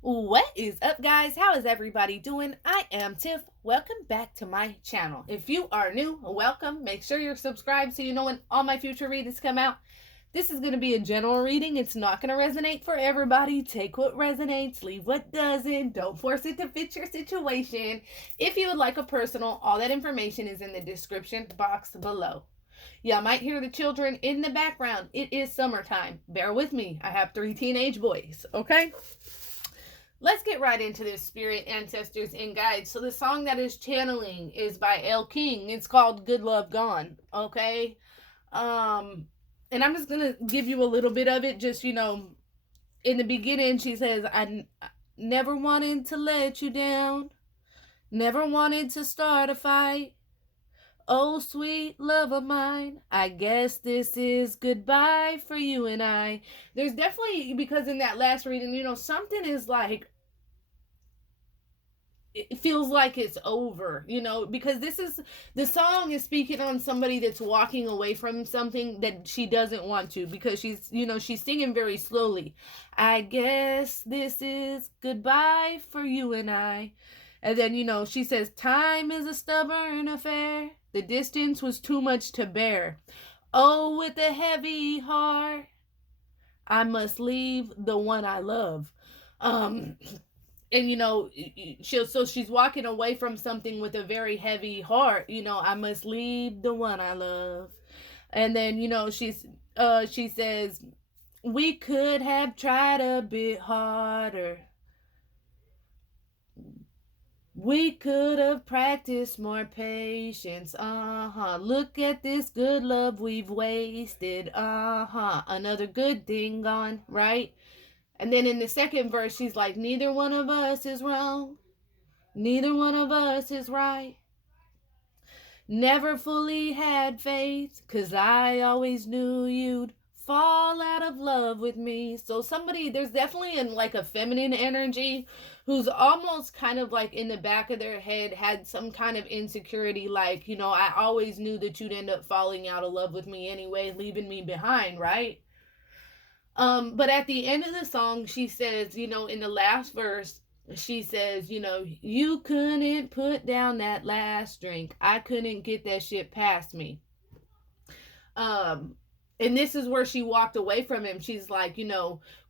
What is up, guys? How is everybody doing? I am Tiff. Welcome back to my channel. If you are new, welcome. Make sure you're subscribed so you know when all my future readings come out. This is going to be a general reading. It's not going to resonate for everybody. Take what resonates, leave what doesn't. Don't force it to fit your situation. If you would like a personal, all that information is in the description box below. Y'all might hear the children in the background. It is summertime. Bear with me. I have 3 teenage boys, okay? Let's get right into this, spirit, ancestors, and guides. So the song that is channeling is by Elle King. It's called Good Love Gone, okay? And I'm just going to give you a little bit of it. Just, in the beginning, she says, I never wanted to let you down. Never wanted to start a fight. Oh, sweet love of mine, I guess this is goodbye for you and I. There's definitely, because in that last reading, something is like, it feels like it's over, because the song is speaking on somebody that's walking away from something that she doesn't want to, because she's singing very slowly. I guess this is goodbye for you and I. And then, she says, time is a stubborn affair. The distance was too much to bear. Oh, with a heavy heart, I must leave the one I love. And she's walking away from something with a very heavy heart. I must leave the one I love. And then, she says, we could have tried a bit harder. We could have practiced more patience. Look at this good love we've wasted. Another good thing gone, right? And then in the second verse, she's like, neither one of us is wrong. Neither one of us is right. Never fully had faith, 'cause I always knew you'd fall out of love with me. So there's definitely like a feminine energy who's almost kind of like in the back of their head had some kind of insecurity, like, I always knew that you'd end up falling out of love with me anyway, leaving me behind, right? But at the end of the song, she says, in the last verse, she says, you couldn't put down that last drink. I couldn't get that shit past me. Um, and this is where she walked away from him. She's like,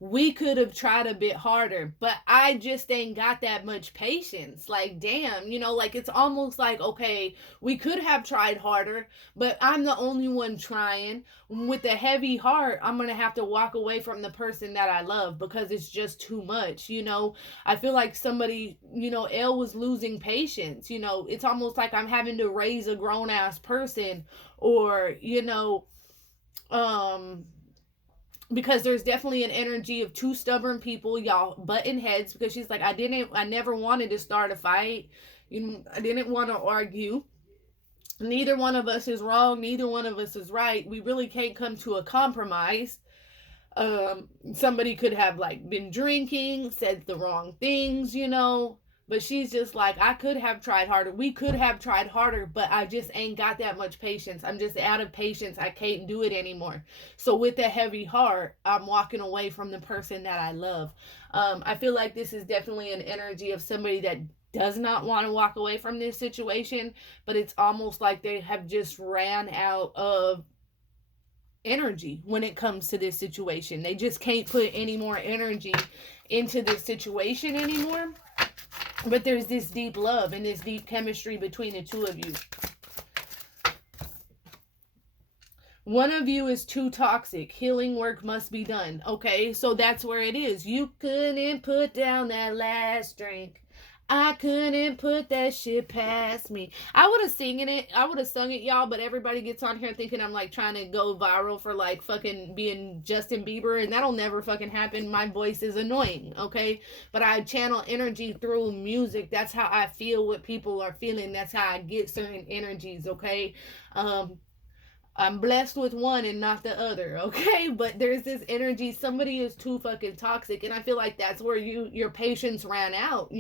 we could have tried a bit harder, but I just ain't got that much patience. Like, damn, like it's almost like, okay, we could have tried harder, but I'm the only one trying. With a heavy heart, I'm gonna have to walk away from the person that I love because it's just too much. I feel like somebody, Elle was losing patience. It's almost like I'm having to raise a grown ass person, or um because there's definitely an energy of 2 stubborn people, y'all butting heads, because she's like, I never wanted to start a fight. I didn't want to argue. Neither one of us is wrong, neither one of us is right. We really can't come to a compromise. Somebody could have like been drinking, said the wrong things, but she's just like, I could have tried harder. We could have tried harder, but I just ain't got that much patience. I'm just out of patience. I can't do it anymore. So with a heavy heart, I'm walking away from the person that I love. I feel like this is definitely an energy of somebody that does not want to walk away from this situation, but it's almost like they have just ran out of energy when it comes to this situation. They just can't put any more energy into this situation anymore. But there's this deep love and this deep chemistry between the two of you. One of you is too toxic. Healing work must be done. Okay, so that's where it is. You couldn't put down that last drink. I couldn't put that shit past me. I would have sung it, y'all, but everybody gets on here thinking I'm like trying to go viral for like fucking being Justin Bieber, and that'll never fucking happen. My voice is annoying, okay? But I channel energy through music. That's how I feel what people are feeling. That's how I get certain energies, okay? I'm blessed with one and not the other, okay? But there's this energy. Somebody is too fucking toxic, and I feel like that's where your patience ran out,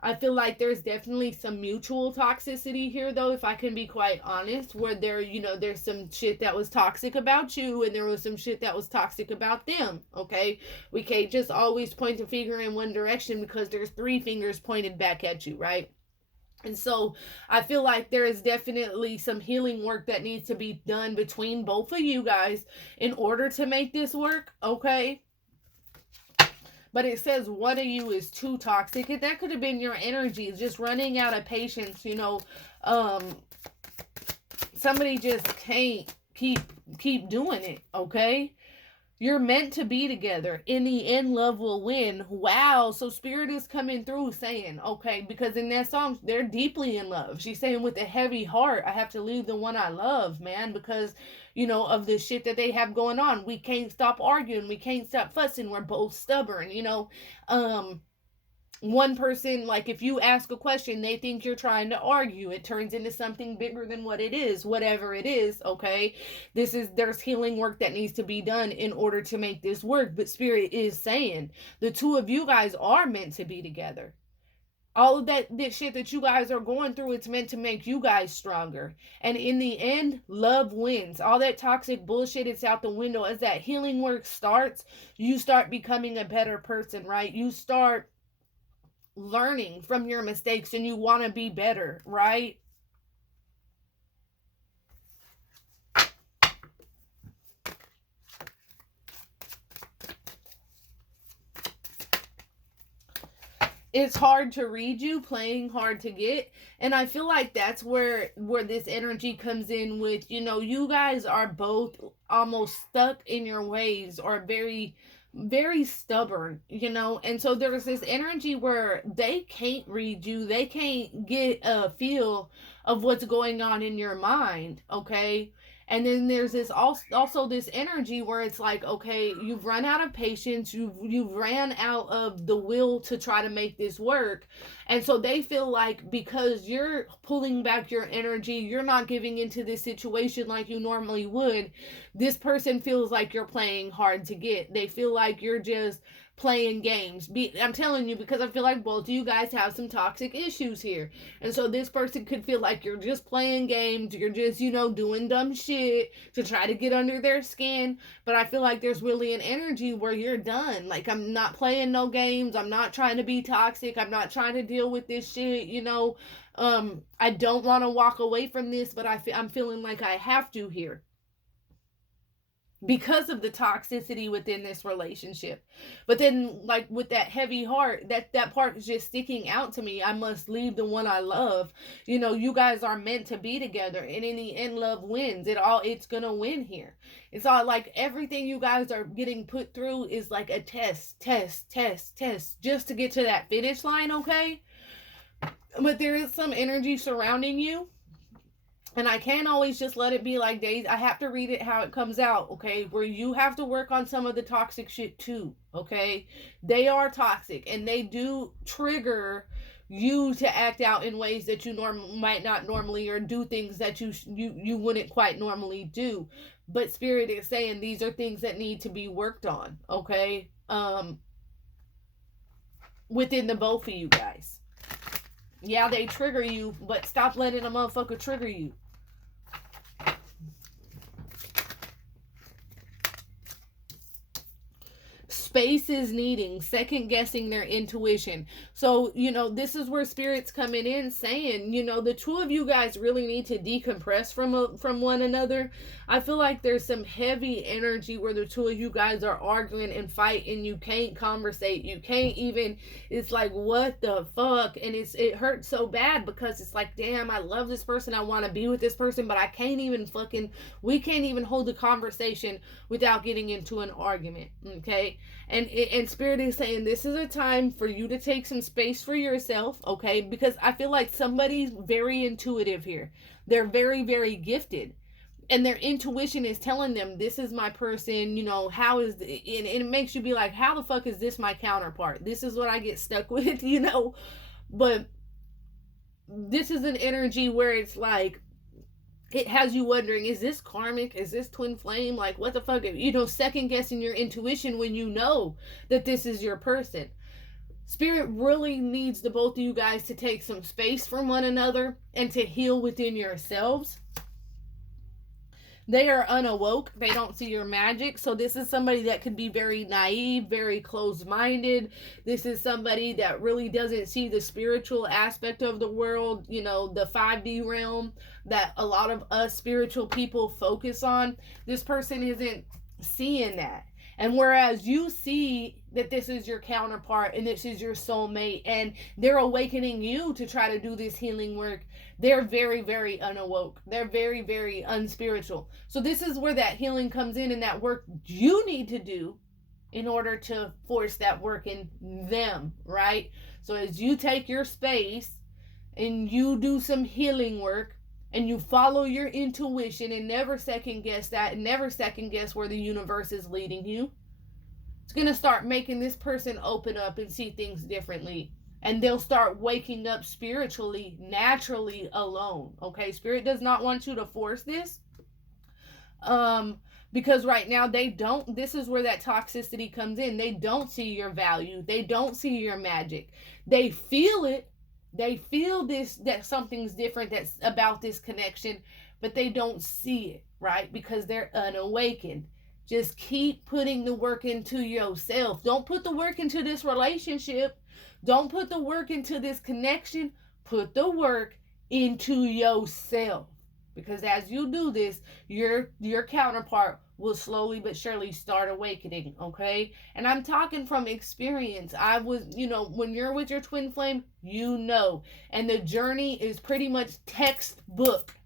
I feel like there's definitely some mutual toxicity here, though, if I can be quite honest, where there's some shit that was toxic about you and there was some shit that was toxic about them, okay? We can't just always point a finger in one direction because there's three fingers pointed back at you, right? And so I feel like there is definitely some healing work that needs to be done between both of you guys in order to make this work, okay? But it says one of you is too toxic, and that could have been your energy just running out of patience. Somebody just can't keep doing it, okay? You're meant to be together. In the end, love will win. Wow. So Spirit is coming through saying, okay, because in that song, they're deeply in love. She's saying with a heavy heart, I have to leave the one I love, man, because, of the shit that they have going on. We can't stop arguing. We can't stop fussing. We're both stubborn, one person, like, if you ask a question, they think you're trying to argue. It turns into something bigger than what it is, whatever it is, okay? There's healing work that needs to be done in order to make this work. But Spirit is saying the two of you guys are meant to be together. All of that shit that you guys are going through, it's meant to make you guys stronger. And in the end, love wins. All that toxic bullshit, it's out the window. As that healing work starts, you start becoming a better person, right? You start learning from your mistakes and you want to be better, right? It's hard to read you, playing hard to get. And I feel like that's where this energy comes in with, you guys are both almost stuck in your ways or very very stubborn, and so there's this energy where they can't read you, they can't get a feel of what's going on in your mind, okay? And then there's this also this energy where it's like, okay, you've run out of patience, you've ran out of the will to try to make this work. And so they feel like because you're pulling back your energy, you're not giving into this situation like you normally would, this person feels like you're playing hard to get. They feel like you're just playing games. I'm telling you, because I feel like both of you guys have some toxic issues here. And so this person could feel like you're just playing games, you're just, doing dumb shit to try to get under their skin. But I feel like there's really an energy where you're done. Like, I'm not playing no games, I'm not trying to be toxic, I'm not trying to deal with this shit, I don't want to walk away from this, but I'm feeling like I have to here because of the toxicity within this relationship. But then, like, with that heavy heart, that part is just sticking out to me. I must leave the one I love. You guys are meant to be together, and in the end, love wins. It's gonna win here. It's all like everything you guys are getting put through is like a test just to get to that finish line, okay? But there is some energy surrounding you, and I can't always just let it be like days. I have to read it how it comes out, okay? Where you have to work on some of the toxic shit too, okay? They are toxic, and they do trigger you to act out in ways that you might not normally, or do things that you wouldn't quite normally do. But Spirit is saying these are things that need to be worked on, okay? Within the both of you guys. Yeah, they trigger you, but stop letting a motherfucker trigger you. Space is needing, second guessing their intuition. So, this is where Spirit's coming in saying, the two of you guys really need to decompress from one another. I feel like there's some heavy energy where the two of you guys are arguing and fighting. You can't conversate. You can't even, it's like, what the fuck? And it hurts so bad because it's like, damn, I love this person. I want to be with this person, but I can't even we can't even hold a conversation without getting into an argument, okay? And Spirit is saying this is a time for you to take some space for yourself, okay? Because I feel like somebody's very intuitive here. They're very, very gifted. And their intuition is telling them, this is my person, how is and it makes you be like, how the fuck is this my counterpart? This is what I get stuck with, But this is an energy where it's like, it has you wondering, is this karmic? Is this twin flame? Like, what the fuck? Second guessing your intuition when you know that this is your person. Spirit really needs the both of you guys to take some space from one another and to heal within yourselves. They are unawoke. They don't see your magic. So this is somebody that could be very naive, very closed-minded. This is somebody that really doesn't see the spiritual aspect of the world, you know, the 5D realm that a lot of us spiritual people focus on. This person isn't seeing that. And whereas you see that this is your counterpart and this is your soulmate and they're awakening you to try to do this healing work, they're very, very unawoke. They're very, very unspiritual. So this is where that healing comes in and that work you need to do in order to force that work in them, right? So as you take your space and you do some healing work, and you follow your intuition and never second guess that, and never second guess where the universe is leading you, it's going to start making this person open up and see things differently. And they'll start waking up spiritually, naturally alone. Okay, Spirit does not want you to force this. Because right now they don't, this is where that toxicity comes in. They don't see your value. They don't see your magic. They feel it. They feel this, that something's different that's about this connection, but they don't see it, right? Because they're unawakened. Just keep putting the work into yourself. Don't put the work into this relationship. Don't put the work into this connection. Put the work into yourself. Because as you do this, your counterpart will slowly but surely start awakening, okay? And I'm talking from experience. I was, you know, when you're with your twin flame, you know. And the journey is pretty much textbook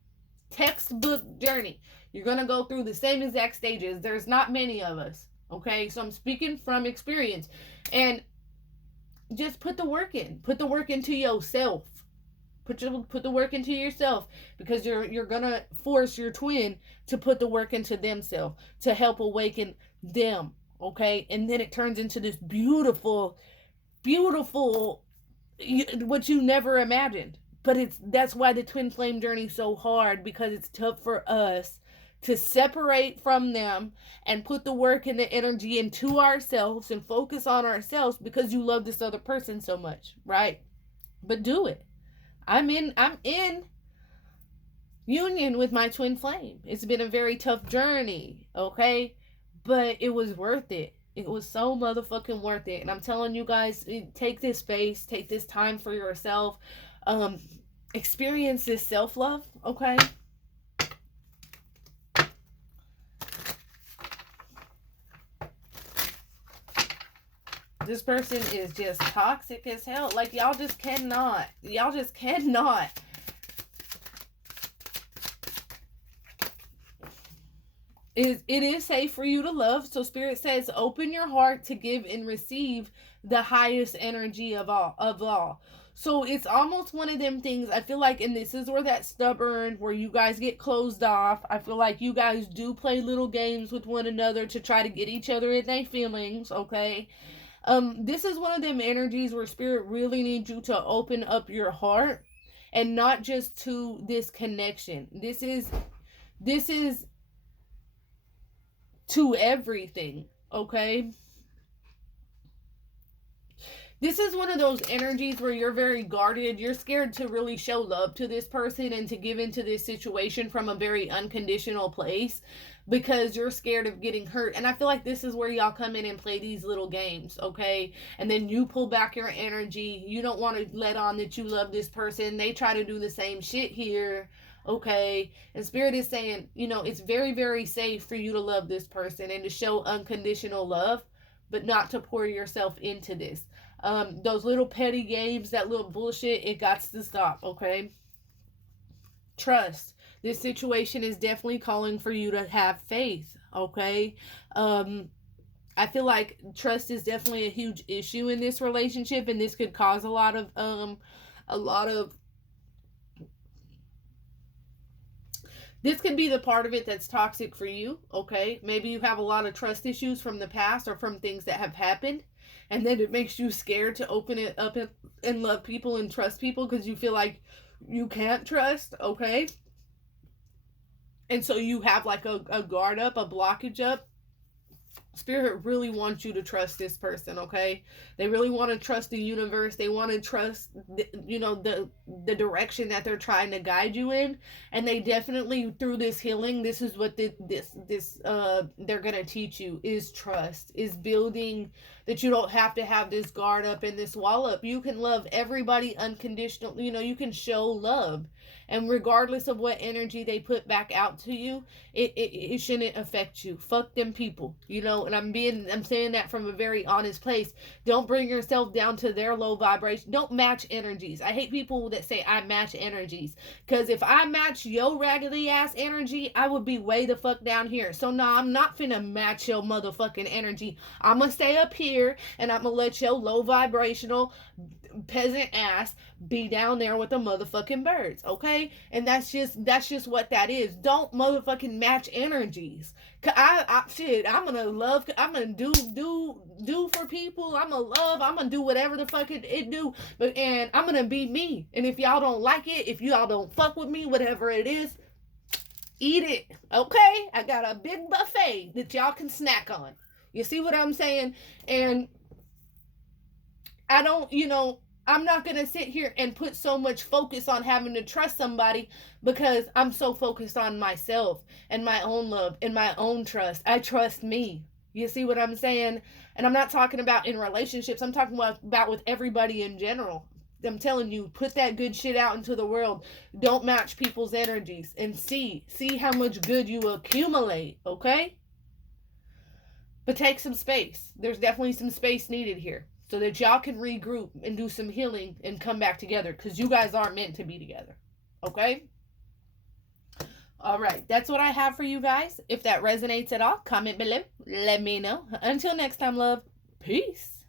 journey. You're going to go through the same exact stages. There's not many of us, okay? So I'm speaking from experience. And just put the work in. Put the work into yourself. Put the work into yourself, because you're gonna force your twin to put the work into themselves to help awaken them, okay? And then it turns into this beautiful what you never imagined. But that's why the twin flame journey is so hard, because it's tough for us to separate from them and put the work and the energy into ourselves and focus on ourselves, because you love this other person so much, right? But do it. I'm in union with my twin flame. It's been a very tough journey, okay? But it was worth it. It was so motherfucking worth it. And I'm telling you guys, take this space, take this time for yourself. Experience this self-love, okay? This person is just toxic as hell. Like, y'all just cannot. It is safe for you to love. So Spirit says, open your heart to give and receive the highest energy of all. So it's almost one of them things, I feel like, and this is where that stubborn, where you guys get closed off. I feel like you guys do play little games with one another to try to get each other in their feelings, okay? This is one of them energies where Spirit really needs you to open up your heart, and not just to this connection. This is to everything, okay? This is one of those energies where you're very guarded. You're scared to really show love to this person and to give into this situation from a very unconditional place, because you're scared of getting hurt. And I feel like this is where y'all come in and play these little games, okay? And then you pull back your energy. You don't want to let on that you love this person. They try to do the same shit here, okay? And Spirit is saying, you know, it's very, very safe for you to love this person and to show unconditional love, but not to pour yourself into this. Those little petty games, that little bullshit, it got to stop, okay? Trust. This situation is definitely calling for you to have faith, okay? I feel like trust is definitely a huge issue in this relationship, and this could cause a lot of this could be the part of it that's toxic for you, okay? Maybe you have a lot of trust issues from the past or from things that have happened, and then it makes you scared to open it up and love people and trust people because you feel like you can't trust, okay? And so you have like a guard up, a blockage up. Spirit really wants you to trust this person, okay? They really want to trust the universe. They want to trust, the direction that they're trying to guide you in. And they definitely, through this healing, this is what they're gonna teach you is trust, is building that you don't have to have this guard up and this wall up. You can love everybody unconditional. You can show love, and regardless of what energy they put back out to you, it shouldn't affect you. Fuck them people, and I'm saying that from a very honest place. Don't bring yourself down to their low vibration. Don't match energies. I hate people that say I match energies, because if I match your raggedy ass energy, I would be way the fuck down here. So no, I'm not finna match your motherfucking energy. I'm gonna stay up here, and I'm gonna let your low vibrational peasant ass be down there with the motherfucking birds, okay? And that's just what that is. Don't motherfucking match energies. I'm gonna love. I'm gonna do for people. I'm gonna love. I'm gonna do whatever the fuck it do. And I'm gonna be me. And if y'all don't like it, if y'all don't fuck with me, whatever it is, eat it, okay? I got a big buffet that y'all can snack on. You see what I'm saying? And I don't, I'm not going to sit here and put so much focus on having to trust somebody, because I'm so focused on myself and my own love and my own trust. I trust me. You see what I'm saying? And I'm not talking about in relationships. I'm talking about with everybody in general. I'm telling you, put that good shit out into the world. Don't match people's energies, and see how much good you accumulate, okay? But take some space. There's definitely some space needed here, so that y'all can regroup and do some healing and come back together, because you guys aren't meant to be together, okay? All right, that's what I have for you guys. If that resonates at all, comment below. Let me know. Until next time, love. Peace.